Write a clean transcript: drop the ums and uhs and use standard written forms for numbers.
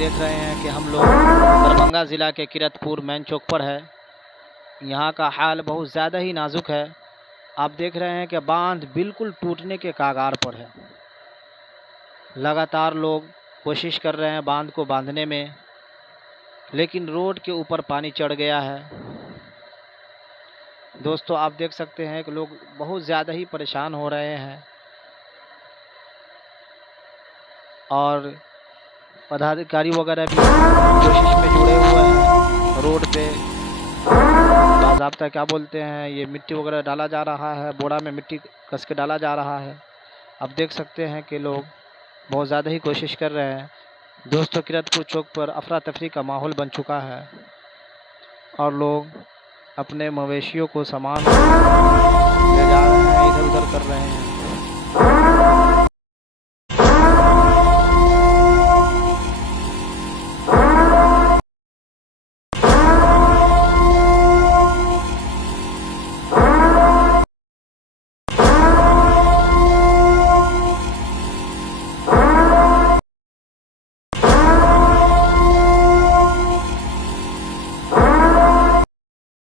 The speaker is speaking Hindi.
देख रहे हैं कि हम लोग दरभंगा ज़िला के किरतपुर मेन चौक पर है। यहाँ का हाल बहुत ज़्यादा ही नाजुक है। आप देख रहे हैं कि बांध बिल्कुल टूटने के कगार पर है। लगातार लोग कोशिश कर रहे हैं बांध को बांधने में, लेकिन रोड के ऊपर पानी चढ़ गया है। दोस्तों, आप देख सकते हैं कि लोग बहुत ज़्यादा ही परेशान हो रहे हैं और पदाधिकारी वगैरह भी कोशिश में जुड़े हुए हैं। रोड पे बाज़ाब्ता क्या बोलते हैं, ये मिट्टी वगैरह डाला जा रहा है, बोरा में मिट्टी कस के डाला जा रहा है। आप देख सकते हैं कि लोग बहुत ज़्यादा ही कोशिश कर रहे हैं। दोस्तों, किरतपुर चौक पर अफरा तफरी का माहौल बन चुका है और लोग अपने मवेशियों को सामान ले जा रहे हैं, इधर उधर कर रहे हैं।